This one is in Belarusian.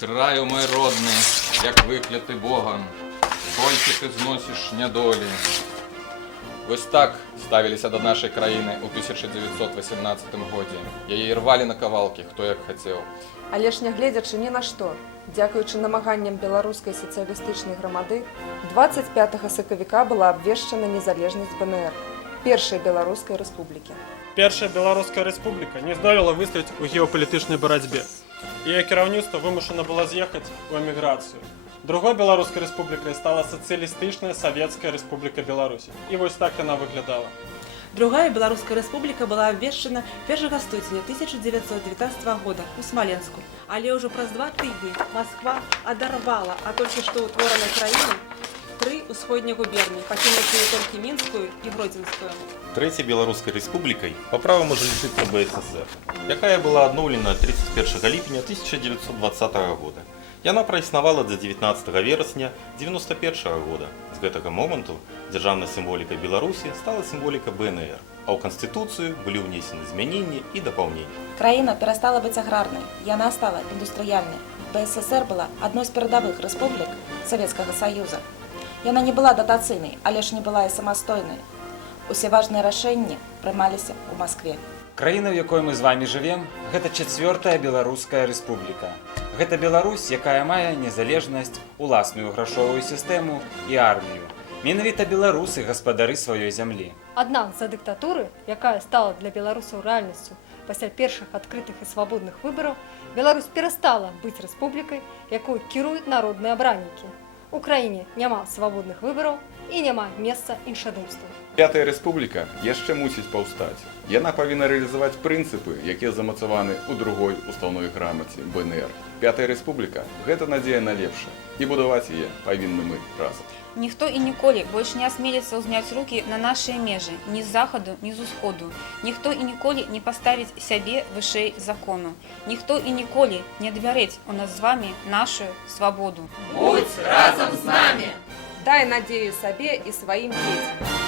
Краю мой родний, як виклятий Богом, скільки ти зносиш недолі. Ось так ставилися до нашої країни у 1918 годі. Її рвали на кавалки, хто як хотів. Але ж не гледячи ні на що, дякуючи намаганням білоруської соціалістичної громади, 25 сакавіка була обвешчена незалежність БНР, першої Білоруської республіки. Перша Білоруська республіка не здолела вистаяць у геополітичнай барацьбе. Яе кіраўніцтва вымушана было з'ехаць у эміграцыю. Другой Беларускай рэспублікай стала сацыялістычная Савецкая Рэспубліка Беларусь. І вось так яна выглядала. Другая Белорусская республика была обвешчена 1 студзеня 1919 года у Смоленску. Але ўжо праз 2 тыдні Москва адарвала ад толькі што ўтворанай краіны 3 усходнія губерні, пакінуўшы толькі Мінскую і Гродзенскую. Трэцяй Беларускай рэспублікай па праву можа лічыцца БССР, якая была адноўлена 31 ліпеня 1920 года. Яна праіснавала да 19 верасня 1991 года. З гэтага моманту дзяржаўнай сімволікай Беларусі стала сімволіка БНР, а ў Канстытуцыю былі ўнесены змяненні і дапаўненні. Краіна перастала быць аграрнай, яна стала індустрыяльнай. БССР была адной з перадавых рэспублік Савецкага Саюза. Яна не была датацыйнай, але ж не была і самастойнай. Усе важныя рашэнні прымаліся ў Маскве. Краіна, в якой мы з вами жывем, гэта 4-я Беларуская рэспубліка. Гэта Беларусь, якая мае незалежнасць, уласную грашовую сістэму і армію. Менавіта беларусы гаспадары сваёй зямлі. Аднак за дыктатуры, якая стала для беларусаў рэальнасцю пасля першых адкрытых і свабодных выбараў, Беларусь перастала быць рэспублікай, якой кіруюць народныя абраннікі. У краіне няма свабодных выбараў і няма месца іншадумству. Пятая рэспубліка яшчэ мусіць паўстаць. Яна павінна рэалізаваць прынцыпы, якія замацаваны ў другой устаўной грамаце БНР. Пятая рэспубліка – гэта надзея на лепшае. І будаваць яе павінны мы разам. Ніхто і ніколі больш не асмеліцца ўзняць рукі на нашыя межы, ні з захаду, ні з усходу. Ніхто і ніколі не паставіць сябе вышэй закону. Ніхто і ніколі не адбярэць у нас з вамі нашу свабоду. Будь разам з намі! Дай надзею сабе і сваім дзецям.